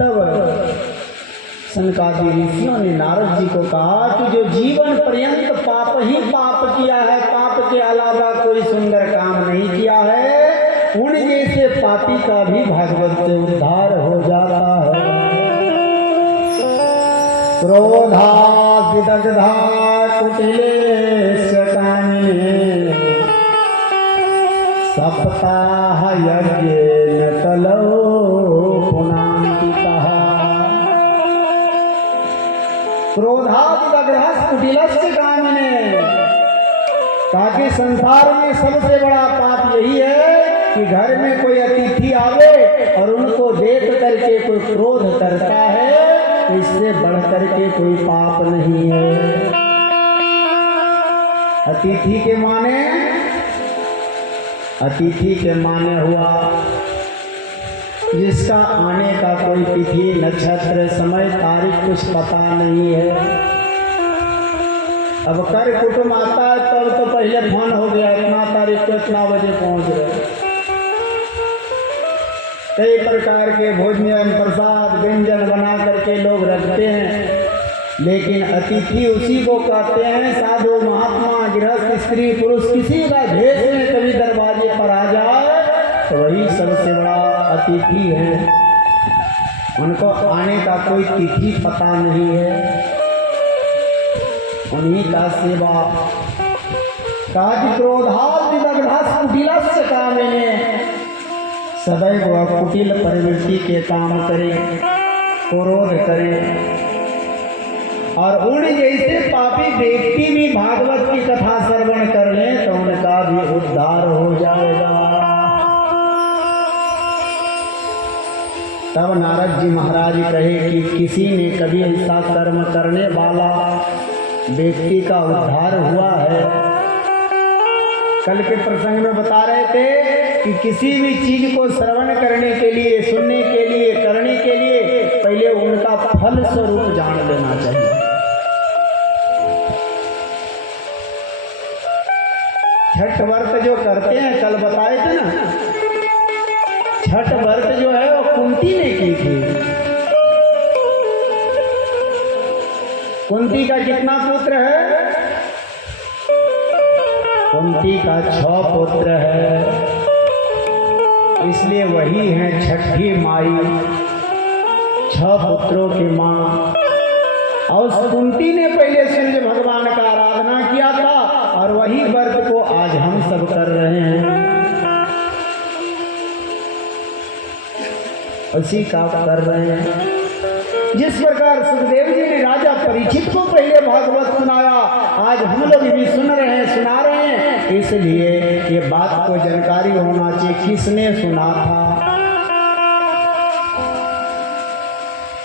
तब सनकादि ऋषियों ने नारद जी को कहा कि जो जीवन पर्यंत पाप ही पाप किया है, पाप के अलावा कोई सुंदर काम नहीं किया है, उन जैसे पापी का भी भागवत से उद्धार हो जाता है। क्रोधादग्धा कुटिलेस्य कामिने सप्ताह यज्ञेन कलौ पुनान्तितः। क्रोधादग्रह कुटिलस्य कामिने, ताकि संसार में सबसे बड़ा पाप यही है कि घर में कोई अतिथि आवे और उनको देख करके कोई क्रोध करता है, तो इससे बढ़ करके कोई पाप नहीं है। अतिथि के माने हुआ जिसका आने का कोई तिथि नक्षत्र समय तारीख कुछ पता नहीं है। अब कर कुटुंब आता है तब तो पहले फोन हो गया, इतना तारीख को इतना बजे पहुंच रहे। कई प्रकार के भोजन प्रसाद व्यंजन बना करके लोग रखते हैं, लेकिन अतिथि उसी को कहते हैं। साधु महात्मा गृहस्थ स्त्री पुरुष किसी का भेष में कभी दरवाजे पर आ जाए तो वही सबसे बड़ा अतिथि है। उनको आने का कोई तिथि पता नहीं है, उन्हीं का सेवा। कुटिलस्य कामिने, सदैव वह कुटिल प्रवृत्ति के काम करे, क्रोध करे। और उन जैसे पापी व्यक्ति भी भागवत की कथा श्रवण कर लें तो उनका भी उद्धार हो जाएगा। तब नारद जी महाराज कहे कि किसी ने कभी ऐसा कर्म करने वाला व्यक्ति का उद्धार हुआ है। कल के प्रसंग में बता रहे थे कि किसी भी चीज को श्रवण करने के लिए, सुनने के लिए, करने के लिए पहले उनका फल स्वरूप जान लेना चाहिए। छठ व्रत जो करते हैं, कल बताए थे ना, छठ व्रत जो है वो कुंती ने की थी। कुंती का कितना पुत्र है? कुंती का 6 पुत्र है, इसलिए वही है छठी माई, 6 पुत्रों की माँ। और कुंती ने पहले सूर्य भगवान का आराधना किया था और वही व्रत को आज हम सब कर रहे हैं, उसी का कर रहे हैं। जिस प्रकार सुखदेव जी ने राजा परीक्षित को पहले भागवत सुनाया, आज हम लोग भी सुन रहे हैं, सुना रहे हैं। इसलिए ये बात को जानकारी होना चाहिए किसने सुना था,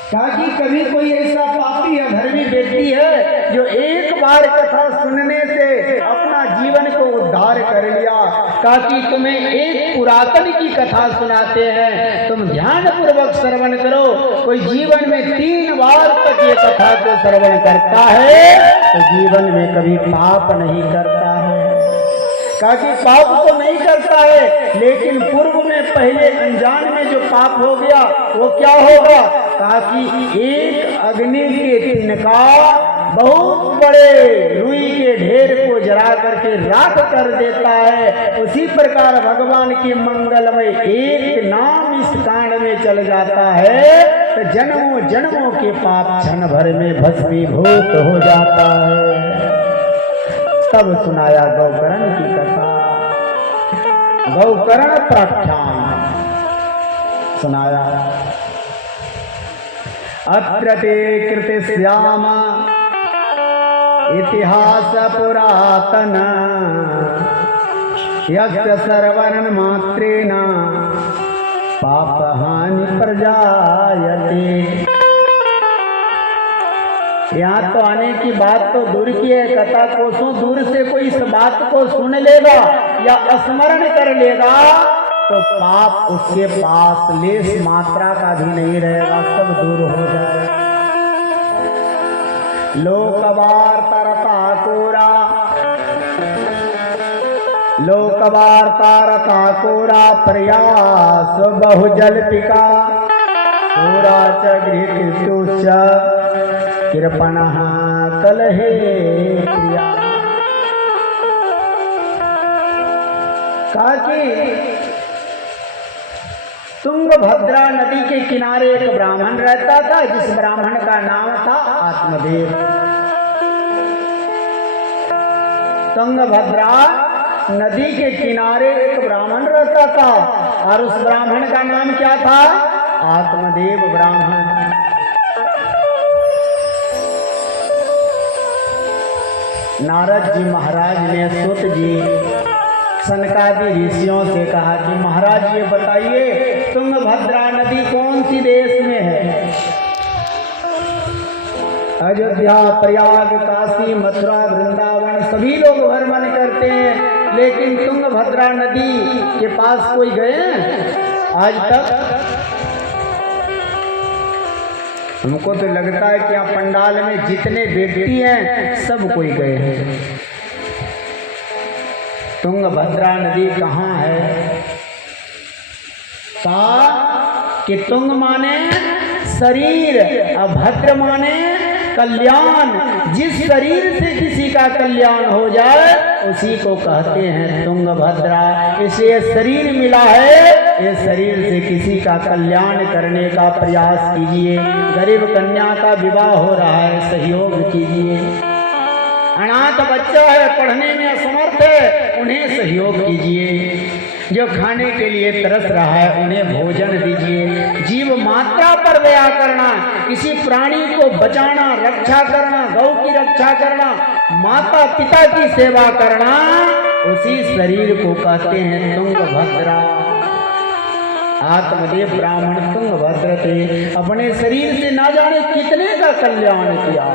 ताकि कभी कोई ऐसा पापी या धर्मी व्यक्ति है जो एक बार कथा सुनने से अपना जीवन को उद्धार कर लिया। ताकि तुम्हें एक पुरातन की कथा सुनाते हैं, तुम ध्यान पूर्वक श्रवण करो। कोई जीवन में 3 बार तक ये कथा को श्रवण करता है तो जीवन में कभी पाप नहीं करता है। ताकि पाप तो नहीं करता है, लेकिन पूर्व में पहले अनजान में जो पाप हो गया वो क्या होगा? ताकि एक अग्नि के तिनका बहुत बड़े रुई के ढेर को जला करके राख कर देता है, उसी प्रकार भगवान के मंगलमय एक नाम इस कांड में चल जाता है तो जन्मों जन्मों के पाप क्षण भर में भस्मीभूत हो जाता है। तब सुनाया गौकर्ण की कथा, गौकर्ण प्राख्यान सुनाया। अत्र ते कृतिस्याम इतिहास पुरातन यस्य सर्वर्ण मात्रेण पाप हानि प्रजायते। यहाँ तो आने की बात तो दूर की है, कथा कोसों दूर से कोई इस बात को सुन लेगा या स्मरण कर लेगा तो पाप उसके पास लेस मात्रा का भी नहीं रहेगा, सब दूर हो जाएगा। लोकवार्ता कोरा, लोकवार्ता कोरा प्रयास बहुजल्पिका पुरा च गृहीतुश्च कृपणः कलहे प्रिया। कहा कि तुंगभद्रा नदी के किनारे एक ब्राह्मण रहता था, जिस ब्राह्मण का नाम था आत्मदेव। तुंगभद्रा नदी के किनारे एक ब्राह्मण रहता था और उस ब्राह्मण का नाम क्या था? आत्मदेव ब्राह्मण। नारद जी महाराज ने सुत जी सनकादि ऋषियों से कहा कि महाराज ये बताइए तुंगभद्रा नदी कौन सी देश में है? अयोध्या, प्रयाग, काशी, मथुरा, वृंदावन सभी लोग भ्रमण करते हैं, लेकिन तुंगभद्रा नदी के पास कोई गए आज तक? हमको तो लगता है कि यहाँ पंडाल में जितने व्यक्ति हैं सब कोई गए हैं। तुंगभद्रा नदी कहाँ है? कहा कि तुंग माने शरीर, अभद्र माने कल्याण। जिस शरीर से किसी का कल्याण हो जाए उसी को कहते हैं तुंगभद्रा। इसे ये शरीर मिला है, इस शरीर से किसी का कल्याण करने का प्रयास कीजिए। गरीब कन्या का विवाह हो रहा है, सहयोग कीजिए। अनाथ बच्चा है, पढ़ने में असमर्थ है, उन्हें सहयोग कीजिए। जो खाने के लिए तरस रहा है उन्हें भोजन दीजिए। जीव मात्रा पर दया करना, किसी प्राणी को बचाना, रक्षा करना, गौ की रक्षा करना, माता पिता की सेवा करना, उसी शरीर को कहते हैं तुंगभद्रा। आत्मदेव ब्राह्मण तुंगभद्र थे, अपने शरीर से ना जाने कितने का कल्याण किया।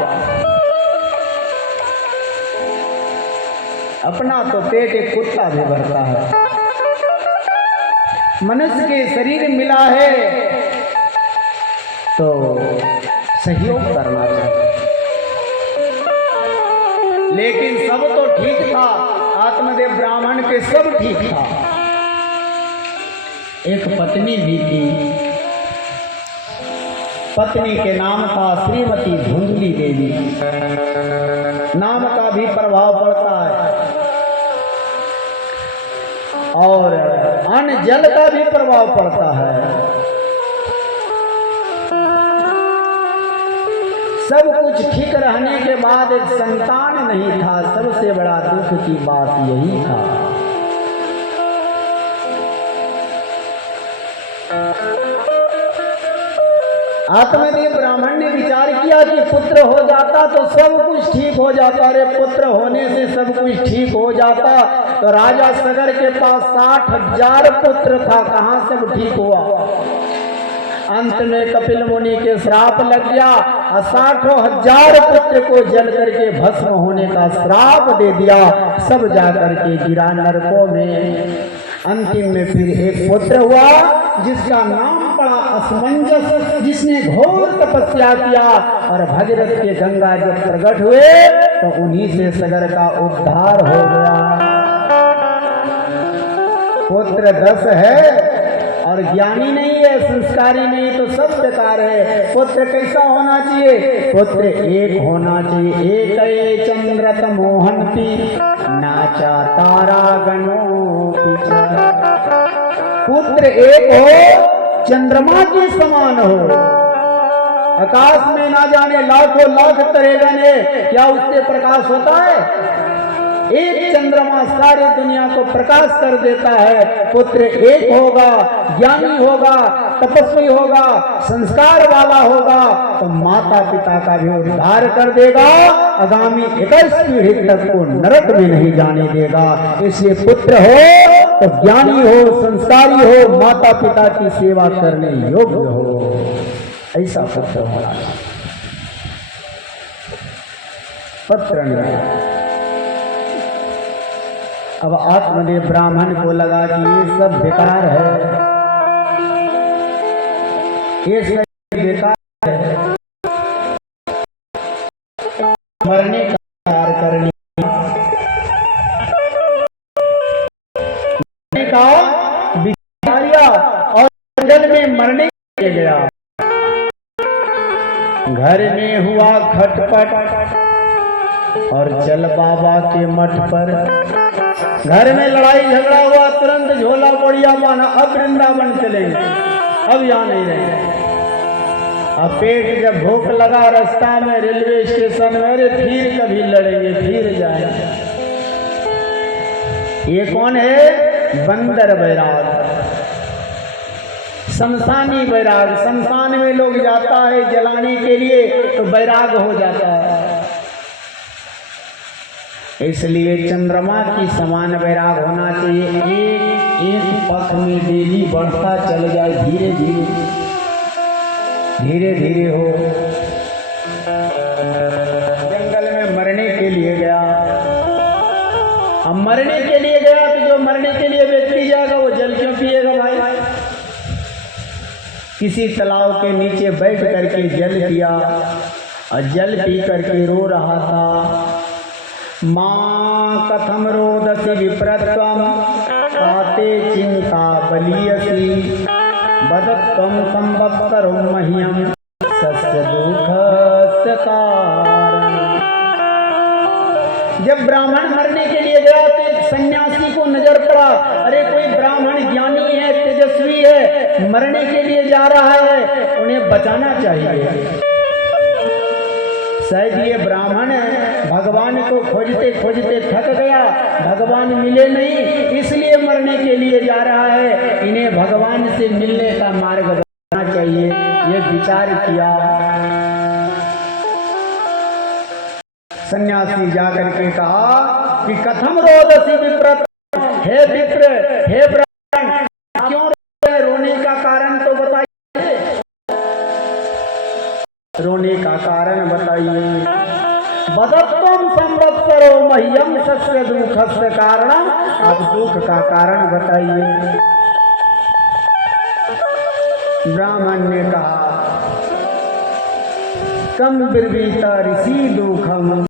अपना तो पेट एक कुत्ता भी भरता है। मनुष्य के शरीर मिला है तो सहयोग करना चाहिए। लेकिन सब तो ठीक था, आत्मदेव ब्राह्मण के सब ठीक था। एक पत्नी भी थी, पत्नी के नाम था श्रीमती धुंधली देवी। नाम का भी प्रभाव पड़ता है और अन्न जल का भी प्रभाव पड़ता है। सब कुछ ठीक रहने के बाद एक संतान नहीं था, सबसे बड़ा दुख की बात यही था। आत्मदेव ब्राह्मण ने विचार किया कि पुत्र हो जाता तो सब कुछ ठीक हो जाता। अरे पुत्र होने से सब कुछ ठीक हो जाता तो राजा सगर के पास 60,000 पुत्र था, कहाँ सब ठीक हुआ। अंत में कपिल मुनि के श्राप लग गया और 60,000 पुत्र को जल करके भस्म होने का श्राप दे दिया। सब जा करके गिरा नरकों में। अंतिम में फिर एक पुत्र हुआ जिसका नाम पड़ा असमंजस, जिसने घोर तपस्या किया और भगीरथ के गंगा जब प्रकट हुए तो उन्हीं से सगर का उद्धार हो गया। पुत्र 10 है और ज्ञानी नहीं है, संस्कारी नहीं तो सब बेकार है। पुत्र कैसा होना चाहिए? पुत्र एक होना चाहिए। एक चंद्रत मोहंती नाचा तारा गणों पीछा। पुत्र एक हो, चंद्रमा के समान हो। आकाश में ना जाने लाखों लाख तरंगें हैं, क्या उससे प्रकाश होता है? एक चंद्रमा सारी दुनिया को प्रकाश कर देता है। पुत्र एक होगा, ज्ञानी होगा, तपस्वी होगा, संस्कार वाला होगा तो माता पिता का भी उद्धार कर देगा, आगामी 21 पीढ़ी तक को नरक में नहीं जाने देगा। इसलिए पुत्र हो तो ज्ञानी हो, संस्कारी हो, माता पिता की सेवा करने योग्य हो, ऐसा पुत्र होना चाहिए। पुत्र नहीं। अब आत्मदेव ब्राह्मण को लगा कि ये सब बेकार है, ये सब बेकार है, मरने का विचार कर लिया, मरने का विचार किया और जंगल में मरने के लिए गया। घर में हुआ खटपट और चल बाबा के मठ पर। घर में लड़ाई झगड़ा हुआ, तुरंत झोला बोड़िया माना अब वृंदावन चलेंगे, अब यहाँ नहीं रहेंगे। अब पेट जब भूख लगा रास्ता में रेलवे स्टेशन में, अरे फिर कभी लड़ेंगे, फिर जाएंगे। ये कौन है? बंदर बैराग, शमशानी बैराग। शमशान में लोग जाता है जलाने के लिए तो बैराग हो जाता है, इसलिए चंद्रमा की समान बैराग होना चाहिए। एक पथ में डेली बढ़ता चल जाए, धीरे धीरे धीरे धीरे हो। जंगल में मरने के लिए गया, अब मरने के लिए गया तो जो मरने के लिए व्यक्ति जाएगा वो जल क्यों पिएगा भाई? किसी तालाब के नीचे बैठ करके जल पिया और जल पी करके रो रहा था। माँ कथम रोदसी विप्रत्वम काते चिंता बलियसी बदत्वम संवत्सरो मह्यम सस्य दुःखस्य कारण। जब ब्राह्मण मरने के लिए गया तो एक सन्यासी को नजर पड़ा, अरे कोई ब्राह्मण ज्ञानी है, तेजस्वी है, मरने के लिए जा रहा है, उन्हें बचाना चाहिए। शायद ये ब्राह्मण भगवान को खोजते खोजते थक गया, भगवान मिले नहीं, इसलिए मरने के लिए जा रहा है, इन्हें भगवान से मिलने का मार्ग बताना चाहिए। ये विचार किया। सन्यासी जाकर के कहा कि कथम रोदसी विप्रत, हे विप्र, हे ब्राह्मण, क्यों रोए? रोने का कारण तो बताइए, रोने का कारण बताइए। बदत्वम संवत्सरो मह्यम सस्य दुःखस्य कारणम, अब दुख का कारण बताइए। ब्राह्मण ने कहा कम ब्रवीत ऋषि दुखम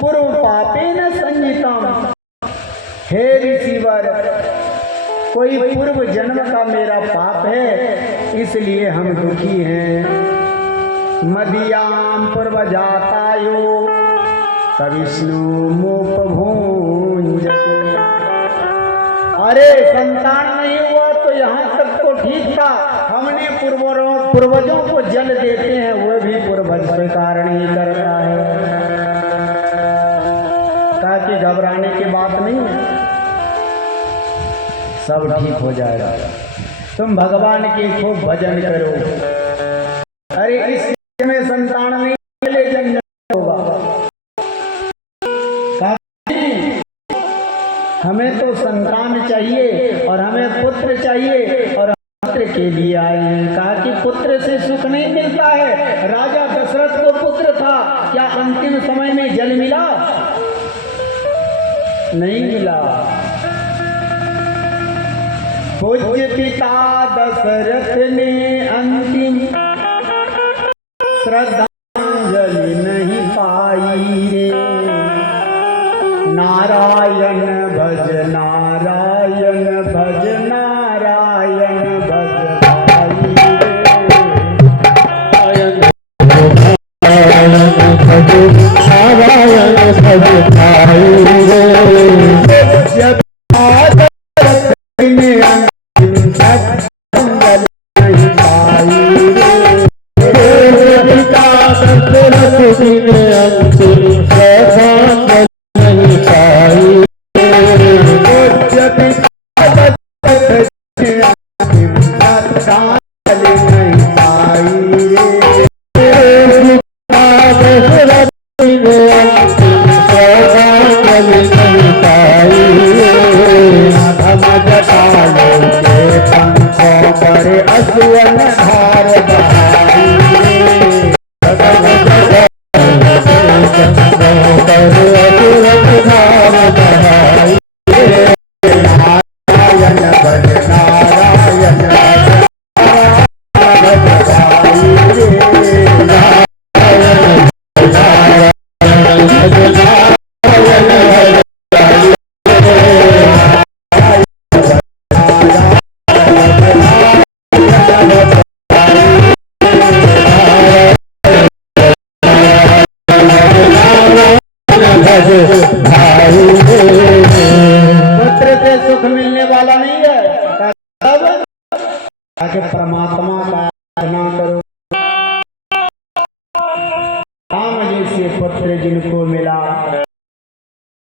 पूर्व पापेन संजितम। हे ऋषिवर, कोई पूर्व जन्म का मेरा पाप है, इसलिए हम दुखी हैं। मदियाम पूर्व जातायो सविष्णु मुपभुंजते। अरे संतान नहीं हुआ तो यहाँ तक तो ठीक था, हमने पूर्वजों को जल देते हैं, वह भी पूर्वज के कारण ही करता है। ताकि घबराने की बात नहीं है, सब ठीक हो जाएगा। तुम भगवान के खूब भजन करो। अरे इस में संतान नहीं मिले जन्म होगा, हमें तो संतान चाहिए और हमें पुत्र चाहिए, और पुत्र के लिए आए हैं। कहा कि पुत्र से सुख नहीं मिलता है। राजा दशरथ को पुत्र था, क्या अंतिम समय में जल मिला? नहीं मिला। पूज्य पिता दशरथ ने अंतिम श्रद्धांजलि नहीं पाई रे। नारायण भज नारायण भज नारायण भज भाई नारायण भज भाई जब वाला नहीं है। तब आके परमात्मा का आराधना करो। राम जैसे पुत्र जिनको मिला